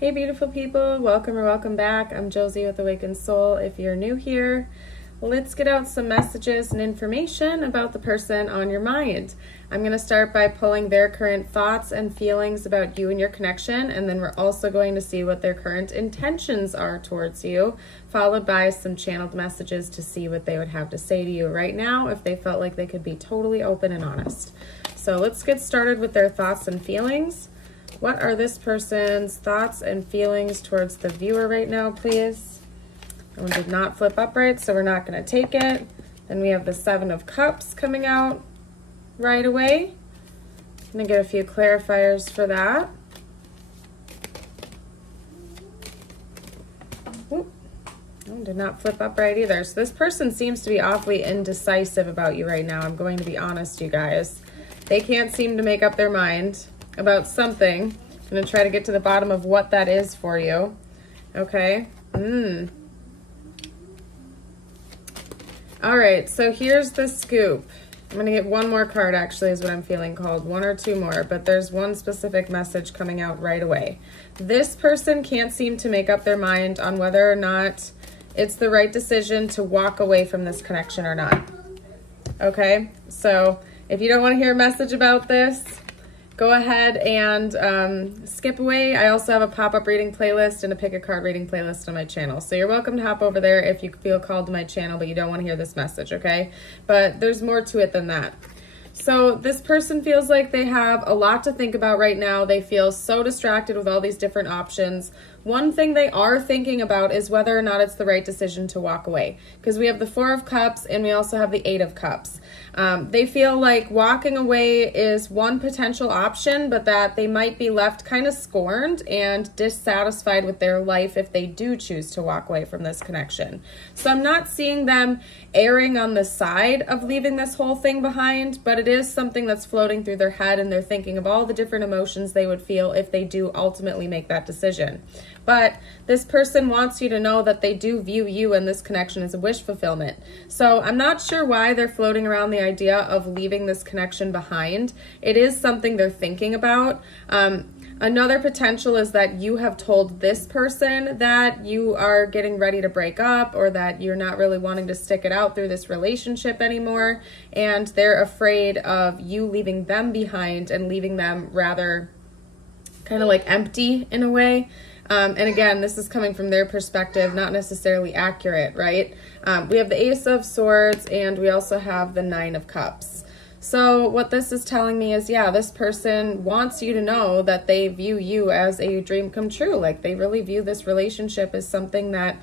Hey beautiful people, welcome or welcome back. I'm Josie with Awakened Soul. If you're new here, let's get out some messages and information about the person on your mind. I'm going to start by pulling their current thoughts and feelings about you and your connection, and then we're also going to see what their current intentions are towards you, followed by some channeled messages to see what they would have to say to you right now if they felt like they could be totally open and honest. So let's get started with their thoughts and feelings. What are this person's thoughts and feelings towards the viewer right now, please? That one did not flip upright, so we're not going to take it. Then we have the Seven of Cups coming out right away. I'm going to get a few clarifiers for that. Oop. That one did not flip upright either. So this person seems to be awfully indecisive about you right now. I'm going to be honest, you guys. They can't seem to make up their mind about something. I'm going to try to get to the bottom of what that is for you. Okay. All right, so here's the scoop. I'm going to get one more card, actually, is what I'm feeling called. One or two more, but there's one specific message coming out right away. This person can't seem to make up their mind on whether or not it's the right decision to walk away from this connection or not. Okay, so if you don't want to hear a message about this, go ahead and skip away. I also have a pop-up reading playlist and a pick a card reading playlist on my channel. So you're welcome to hop over there if you feel called to my channel, but you don't want to hear this message, okay? But there's more to it than that. So this person feels like they have a lot to think about right now. They feel so distracted with all these different options. One thing they are thinking about is whether or not it's the right decision to walk away, because we have the Four of Cups and we also have the Eight of Cups. They feel like walking away is one potential option, but that they might be left kind of scorned and dissatisfied with their life if they do choose to walk away from this connection. So I'm not seeing them erring on the side of leaving this whole thing behind, but it is something that's floating through their head, and they're thinking of all the different emotions they would feel if they do ultimately make that decision. But this person wants you to know that they do view you and this connection as a wish fulfillment. So I'm not sure why they're floating around the idea of leaving this connection behind. It is something they're thinking about. Another potential is that you have told this person that you are getting ready to break up, or that you're not really wanting to stick it out through this relationship anymore, and they're afraid of you leaving them behind and leaving them rather kind of like empty in a way. And again, this is coming from their perspective, not necessarily accurate, right? We have the Ace of Swords and we also have the Nine of Cups. So what this is telling me is, yeah, this person wants you to know that they view you as a dream come true. Like they really view this relationship as something that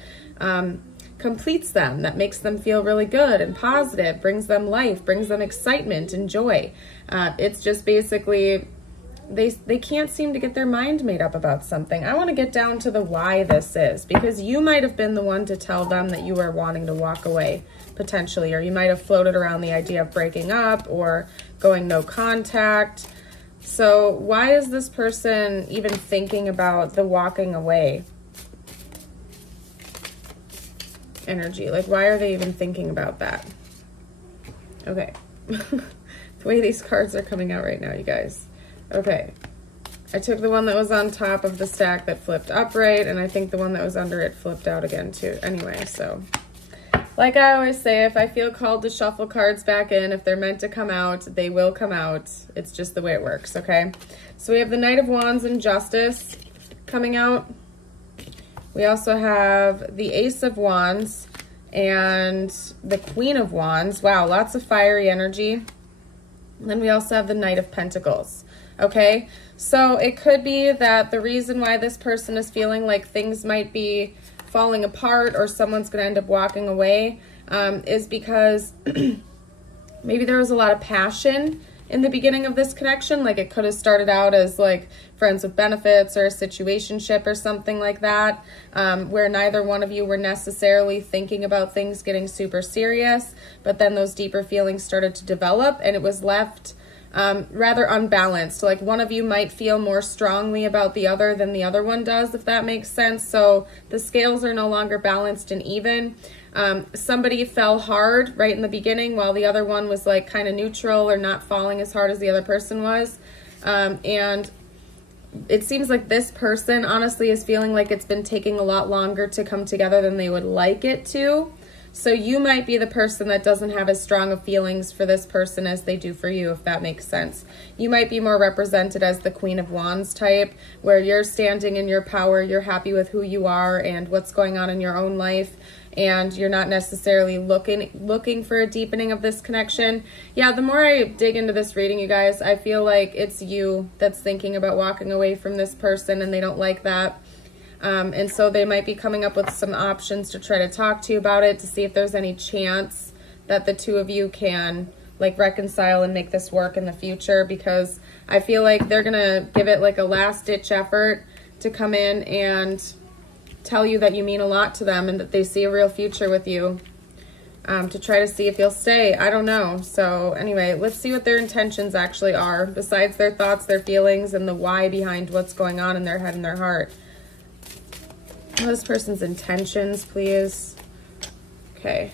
completes them, that makes them feel really good and positive, brings them life, brings them excitement and joy. It's just basically they can't seem to get their mind made up about something. I want to get down to the why this is, because you might have been the one to tell them that you were wanting to walk away potentially, or you might have floated around the idea of breaking up or going no contact. So why is this person even thinking about the walking away energy? Like, why are they even thinking about that? Okay. The way these cards are coming out right now, you guys. Okay, I took the one that was on top of the stack that flipped upright, and I think the one that was under it flipped out again too. Anyway, so like I always say, if I feel called to shuffle cards back in, if they're meant to come out, they will come out. It's just the way it works, okay? So we have the Knight of Wands and Justice coming out. We also have the Ace of Wands and the Queen of Wands. Wow, lots of fiery energy. And then we also have the Knight of Pentacles. Okay, so it could be that the reason why this person is feeling like things might be falling apart or someone's going to end up walking away is because maybe there was a lot of passion in the beginning of this connection. Like it could have started out as like friends with benefits or a situationship or something like that, where neither one of you were necessarily thinking about things getting super serious, but then those deeper feelings started to develop and it was left rather unbalanced. Like one of you might feel more strongly about the other than the other one does, if that makes sense. So the scales are no longer balanced and even. Somebody fell hard right in the beginning while the other one was like kind of neutral or not falling as hard as the other person was. And it seems like this person honestly is feeling like it's been taking a lot longer to come together than they would like it to. So you might be the person that doesn't have as strong of feelings for this person as they do for you, if that makes sense. You might be more represented as the Queen of Wands type, where you're standing in your power, you're happy with who you are and what's going on in your own life, and you're not necessarily looking for a deepening of this connection. Yeah, the more I dig into this reading, you guys, I feel like it's you that's thinking about walking away from this person and they don't like that. And so they might be coming up with some options to try to talk to you about it, to see if there's any chance that the two of you can like reconcile and make this work in the future, because I feel like they're gonna give it like a last ditch effort to come in and tell you that you mean a lot to them and that they see a real future with you, to try to see if you'll stay. I don't know. So anyway, let's see what their intentions actually are, besides their thoughts, their feelings, and the why behind what's going on in their head and their heart. This person's intentions, please. Okay.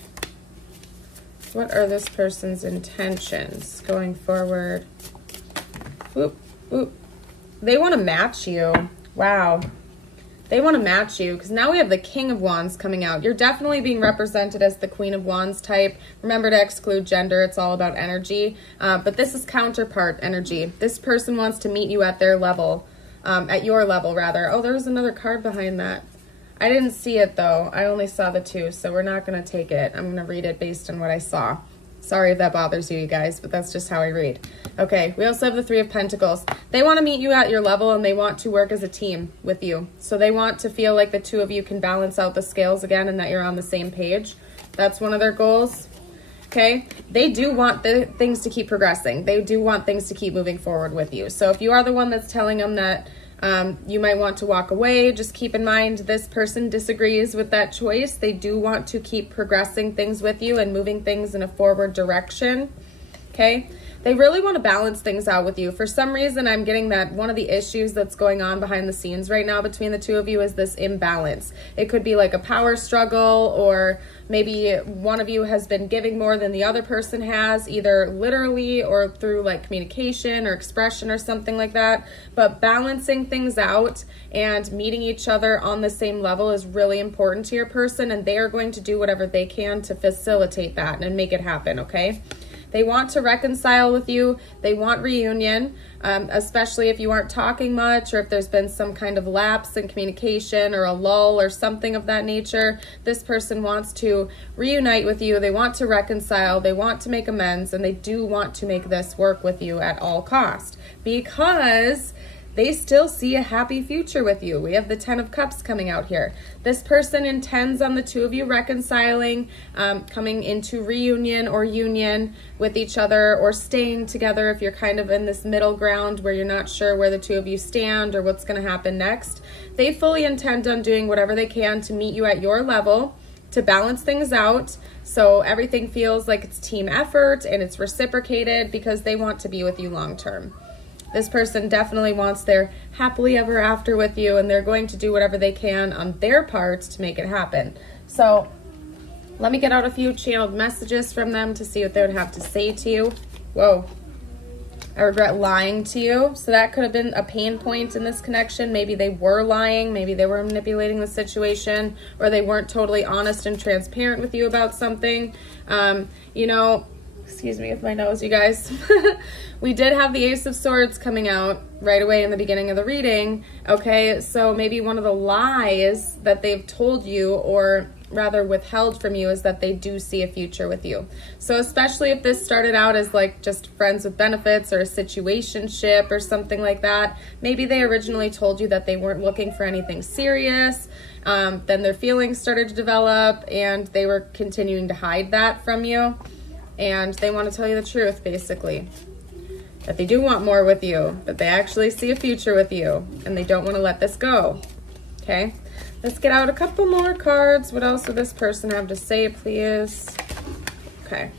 What are this person's intentions going forward? Whoop, whoop. They want to match you. Wow. They want to match you, because now we have the King of Wands coming out. You're definitely being represented as the Queen of Wands type. Remember to exclude gender. It's all about energy. But this is counterpart energy. This person wants to meet you at their level, at your level, rather. Oh, there was another card behind that. I didn't see it, though. I only saw the two, so we're not going to take it. I'm going to read it based on what I saw. Sorry if that bothers you guys, but that's just how I read. Okay, we also have the Three of Pentacles. They want to meet you at your level, and they want to work as a team with you. So they want to feel like the two of you can balance out the scales again and that you're on the same page. That's one of their goals. Okay, they do want things to keep progressing. They do want things to keep moving forward with you. So if you are the one that's telling them that you might want to walk away, just keep in mind this person disagrees with that choice. They do want to keep progressing things with you and moving things in a forward direction. Okay, they really want to balance things out with you. For some reason, I'm getting that one of the issues that's going on behind the scenes right now between the two of you is this imbalance. It could be like a power struggle, or maybe one of you has been giving more than the other person has, either literally or through like communication or expression or something like that. But balancing things out and meeting each other on the same level is really important to your person, and they are going to do whatever they can to facilitate that and make it happen, okay? They want to reconcile with you. They want reunion, especially if you aren't talking much, or if there's been some kind of lapse in communication or a lull or something of that nature. This person wants to reunite with you. They want to reconcile. They want to make amends, and they do want to make this work with you at all cost, because they still see a happy future with you. We have the Ten of Cups coming out here. This person intends on the two of you reconciling, coming into reunion or union with each other, or staying together if you're kind of in this middle ground where you're not sure where the two of you stand or what's going to happen next. They fully intend on doing whatever they can to meet you at your level, to balance things out, so everything feels like it's team effort and it's reciprocated, because they want to be with you long term. This person definitely wants their happily ever after with you, and they're going to do whatever they can on their part to make it happen. So let me get out a few channeled messages from them to see what they would have to say to you. Whoa. I regret lying to you. So that could have been a pain point in this connection. Maybe they were lying. Maybe they were manipulating the situation, or they weren't totally honest and transparent with you about something. You know, excuse me with my nose, you guys. We did have the Ace of Swords coming out right away in the beginning of the reading. Okay, so maybe one of the lies that they've told you, or rather withheld from you, is that they do see a future with you. So especially if this started out as like just friends with benefits or a situationship or something like that, maybe they originally told you that they weren't looking for anything serious. Then their feelings started to develop, and they were continuing to hide that from you. And they want to tell you the truth, basically. That they do want more with you. That they actually see a future with you. And they don't want to let this go. Okay? Let's get out a couple more cards. What else would this person have to say, please? Okay.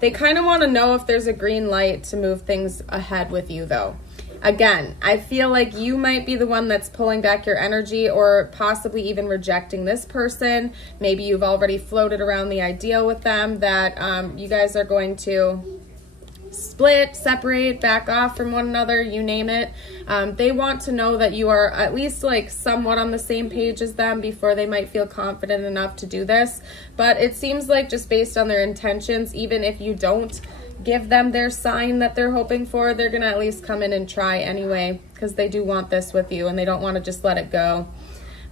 They kind of want to know if there's a green light to move things ahead with you, though. Again, I feel like you might be the one that's pulling back your energy, or possibly even rejecting this person. Maybe you've already floated around the idea with them that you guys are going to split, separate, back off from one another, you name it. They want to know that you are at least like somewhat on the same page as them before they might feel confident enough to do this. But it seems like just based on their intentions, even if you don't give them their sign that they're hoping for, they're gonna at least come in and try anyway, because they do want this with you and they don't want to just let it go.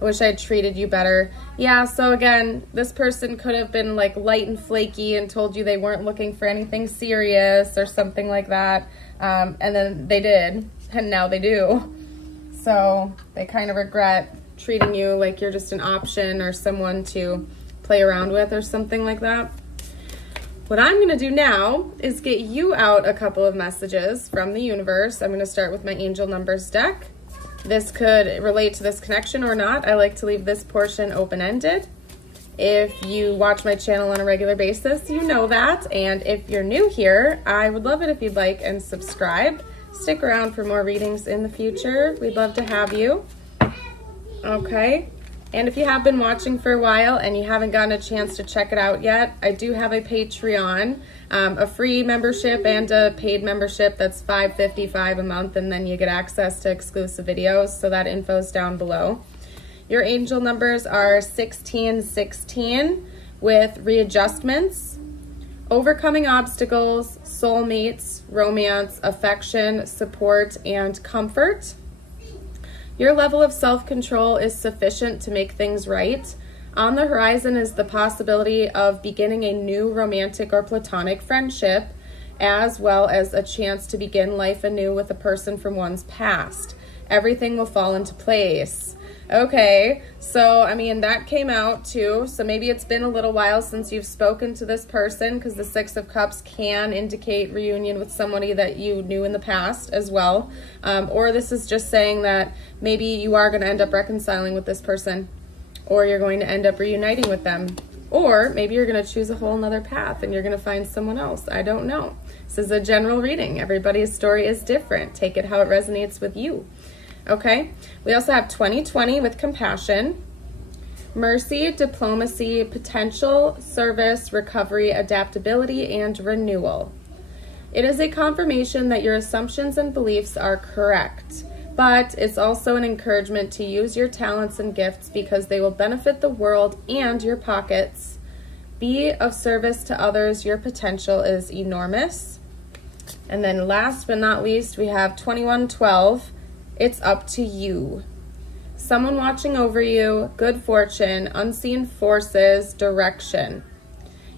I wish I had treated you better. Yeah, so again, this person could have been like light and flaky and told you they weren't looking for anything serious or something like that. And then they did, and now they do. So they kind of regret treating you like you're just an option or someone to play around with or something like that. What I'm gonna do now is get you out a couple of messages from the universe. I'm gonna start with my angel numbers deck. This could relate to this connection or not. I like to leave this portion open-ended. If you watch my channel on a regular basis, you know that. And if you're new here, I would love it if you'd like and subscribe. Stick around for more readings in the future. We'd love to have you. Okay. And if you have been watching for a while and you haven't gotten a chance to check it out yet, I do have a Patreon, a free membership and a paid membership that's $5.55 a month, and then you get access to exclusive videos, so that info's down below. Your angel numbers are 1616 with readjustments, overcoming obstacles, soulmates, romance, affection, support, and comfort. Your level of self-control is sufficient to make things right. On the horizon is the possibility of beginning a new romantic or platonic friendship, as well as a chance to begin life anew with a person from one's past. Everything will fall into place. Okay, so I mean, that came out too, so maybe it's been a little while since you've spoken to this person, because the Six of Cups can indicate reunion with somebody that you knew in the past as well. Or this is just saying that maybe you are going to end up reconciling with this person, or you're going to end up reuniting with them, or maybe you're going to choose a whole nother path and you're going to find someone else. I don't know. This is a general reading. Everybody's story is different. Take it how it resonates with you. Okay, we also have 2020 with compassion, mercy, diplomacy, potential, service, recovery, adaptability, and renewal. It is a confirmation that your assumptions and beliefs are correct, but it's also an encouragement to use your talents and gifts because they will benefit the world and your pockets. Be of service to others. Your potential is enormous. And then last but not least, we have 2112. It's up to you. Someone watching over you, good fortune, unseen forces, direction.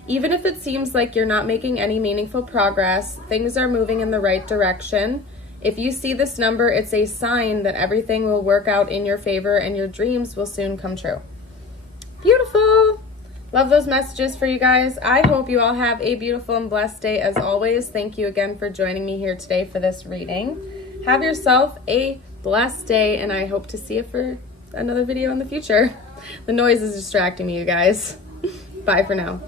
Even if it seems like you're not making any meaningful progress, things are moving in the right direction. If you see this number, it's a sign that everything will work out in your favor and your dreams will soon come true. Beautiful. Love those messages for you guys. I hope you all have a beautiful and blessed day as always. Thank you again for joining me here today for this reading. Have yourself a blessed day, and I hope to see you for another video in the future. The noise is distracting me, you guys. Bye for now.